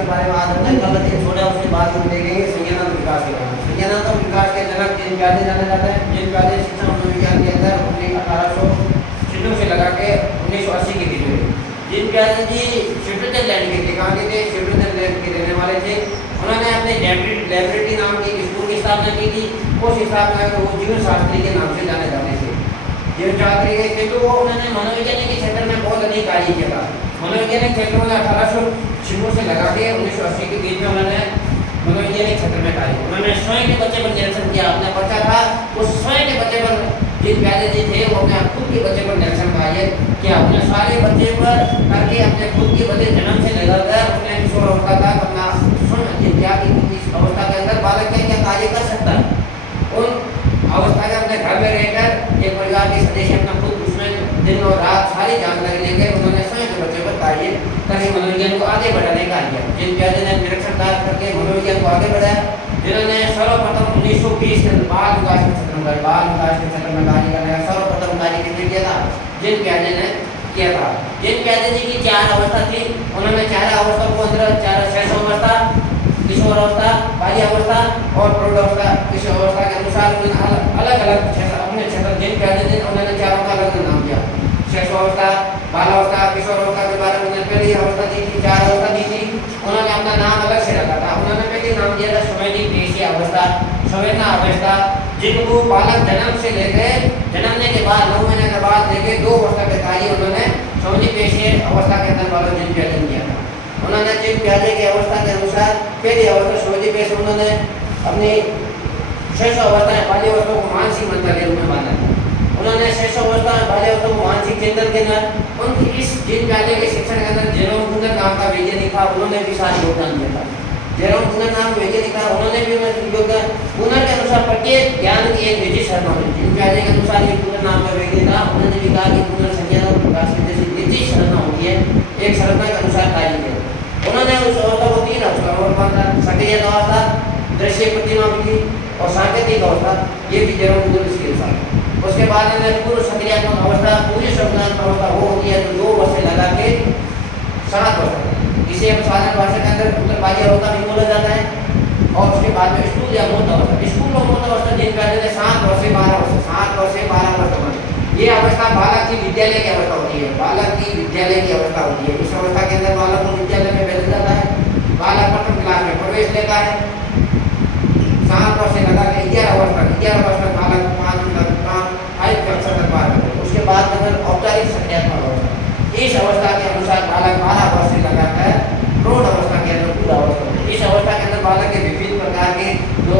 के बारे में आज हमने कल दिन छोड़ा, उसके बाद हम देखेंगे संज्ञानात्मक विकास के बारे में। संज्ञानात्मक विकास के जनक जिन प्याजे जाने जाते हैं, जिन प्याजे शिक्षा मनोविज्ञान के अंदर 1896 से लगा के 1980 के बीच में जिन प्याजे जी स्विट्जरलैंड के थे, कहाँ के थे? स्विट्जरलैंड के रहने वाले थे। उन्होंने अपने लैबोरेटरी नाम की स्कूल की स्थापना की थी। उस स्थापना में वो जीवन शास्त्री के नाम से जाने जाते थे। जीवन शास्त्री के थे तो वो उन्होंने मनोविज्ञान के क्षेत्र में बहुत अधिक कार्य किया था। मनोवैज्ञानिक क्षेत्र में 1896 से लगा के 1980 के बीच में उन्होंने मनोवैज्ञानिक क्षेत्र में कार्य, उन्होंने स्वयं के बच्चे पर निरीक्षण किया। आपने पढ़ा था उस स्वयं के बच्चे पर जिन प्याजे जी थे वो अपने खुद के बच्चे पर निरीक्षण कार्य किया। अपने सारे बच्चे पर करके अपने खुद के बच्चे जन्म से लेकर अपने किशोर अवस्था तक अपना स्वयं क्या की अवस्था के अंदर बालक क्या क्या कार्य कर सकता है, उन अवस्था के अपने घर में रहकर एक परिवार के सदस्य अपना खुद उसमें दिन और रात सारी जानकारी लेकर उन्होंने स्वयं के बच्चे पर कार्य करके मनोविज्ञान को आगे बढ़ाने का किया। जिन प्याजे ने निरीक्षण कार्य करके मनोविज्ञान को आगे बढ़ाया, जिन्होंने सर्वप्रथम 1920 के बाल विकास के क्षेत्र में कार्य करने का सर्वप्रथम कार्य किसने किया था? जिन प्याजे ने किया था। जिन प्याजे जी की 4 अवस्था थी, उन्होंने 4 अवस्था को अंदर 4 शैशव अवस्था, किशोर अवस्था, बाल्य अवस्था और प्रौढ़ अवस्था, इस अवस्था के अनुसार अलग अलग क्षेत्र अपने क्षेत्र जिन प्याजे ने उन्होंने चारों का अलग नाम दिया। शैशव अवस्था, बाल अवस्था, किशोर अवस्था के बारे में उन्होंने पहली अवस्था दी थी, 4 अवस्था दी थी। उन्होंने अपना नाम अलग से रखा था। उन्होंने पहले नाम दिया था संवेदी पेशीय अवस्था, संवेदना अवस्था, जिनको बालक जन्म से लेकर जन्मने के बाद 9 महीने के बाद लेके 2 अवस्था के कार्य उन्होंने संवेदी पेशीय अवस्था के अंदर बालक जिन प्याजे ने किया था। उन्होंने जिन प्याजे की अवस्था के अनुसार पहली अवस्था संवेदी पेशी उन्होंने अपनी शैशव अवस्था में बाल्य अवस्था को मानसिक मंत्र के रूप में माना था। उन्होंने शैशव अवस्था में बाल्य अवस्था को मानसिक चिंतन के अंदर उनकी इस जिन प्याजे के शिक्षण के अंदर जेरोम कुनर नाम का वैज्ञानिक था, उन्होंने भी साथ योगदान दिया था। जेरोम कुनर नाम वैज्ञानिक था, उन्होंने भी योगदान। कुनर के अनुसार प्रत्येक ज्ञान की एक निजी शर्मा होती है। जिन प्याजे के अनुसार ये कुनर नाम का वैज्ञानिक था, उन्होंने भी कहा कि कुनर संज्ञानात्मक विकास की जैसी निजी शर्मा होती है, एक शर्मा के अनुसार कार्य किया। उन्होंने उस अवस्था को 3 अवस्था और माना: सक्रिय अवस्था, दृश्य प्रतिमा विधि और सांकेतिक अवस्था। ये भी जेरोम कुनर इसके अनुसार। उसके बाद में पूर्व सक्रियात्मक अवस्था, पूरी संज्ञानात्मक अवस्था वो होती है जो 2 वर्ष से लगा के 7 वर्ष, इसे हम साधारण भाषा के अंदर उत्तरबाह्य अवस्था भी बोला जाता है। और उसके बाद में स्थूल या मूर्त अवस्था, स्थूल और मूर्त अवस्था जिन प्याजे ने 7 वर्ष से 12 वर्ष, 7 वर्ष से 12 वर्ष तक, ये अवस्था बालक की विद्यालय की अवस्था होती है। बालक की विद्यालय की अवस्था होती है। इस अवस्था के अंदर बालक को विद्यालय में भेजा जाता है। बालक प्रथम क्लास में प्रवेश लेता है। 7 वर्ष से लगा के 11 वर्ष तक बालक 5 कक्षा तक पार करते हैं। उसके बाद में औपचारिक सक्रियात्मक अवस्था, इस अवस्था के अनुसार बालक 12 वर्ष से लगाकर प्रौढ़ अवस्था के अंदर पूरा अवस्था होती है। इस अवस्था के अंदर बालक के विभिन्न प्रकार के जो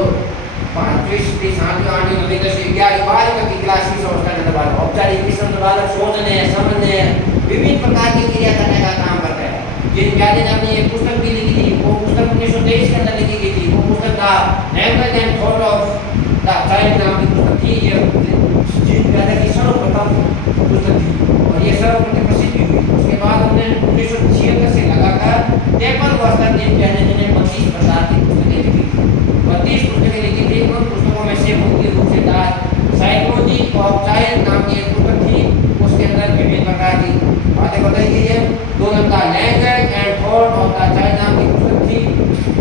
5वीं 8वीं 9वीं 10वीं 11वीं 12वीं की क्लास की अवस्था के अंदर बालक औपचारिक किस्म में बालक सोचने, समझने, विभिन्न प्रकार की क्रिया करने का काम करता है। जिन प्याजे ने अपनी एक पुस्तक भी लिखी थी, वो पुस्तक 1923 के अंदर लिखी गई थी। वो पुस्तक का language and thought of the child नाम की पुस्तक थी। ये जिन प्याजे की सर्वप्रथम पुस्तक थी और ये सर्वप्रथम प्रसिद्ध भी हुई। उसके बाद हमने 1976 से लगाकर 53 वर्ष तक जिन प्याजे ने 32 प्रकार की पुस्तकें लिखी थी। 32 पुस्तकें लिखी थी। उन पुस्तकों में से मुख्य रूप से साइकोलॉजी ऑफ चाइल्ड नाम की एक पुस्तक थी। उसके अंदर विभिन्न प्रकार की बातें बताई गई है। 2 number language and thought of the child नाम की पुस्तक थी।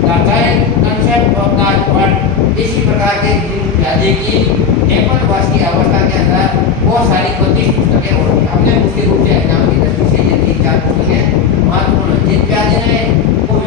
The child concept of the world. इसी प्रकार के जिन प्याजे की 53 वर्ष की अवस्था के अंदर बहुत सारी 32 पुस्तकें होती हैं। हमने मुख्य रूप से एग्जाम की दृष्टि से ये 3-4 पुस्तकें महत्वपूर्ण। जिन प्याजे ने को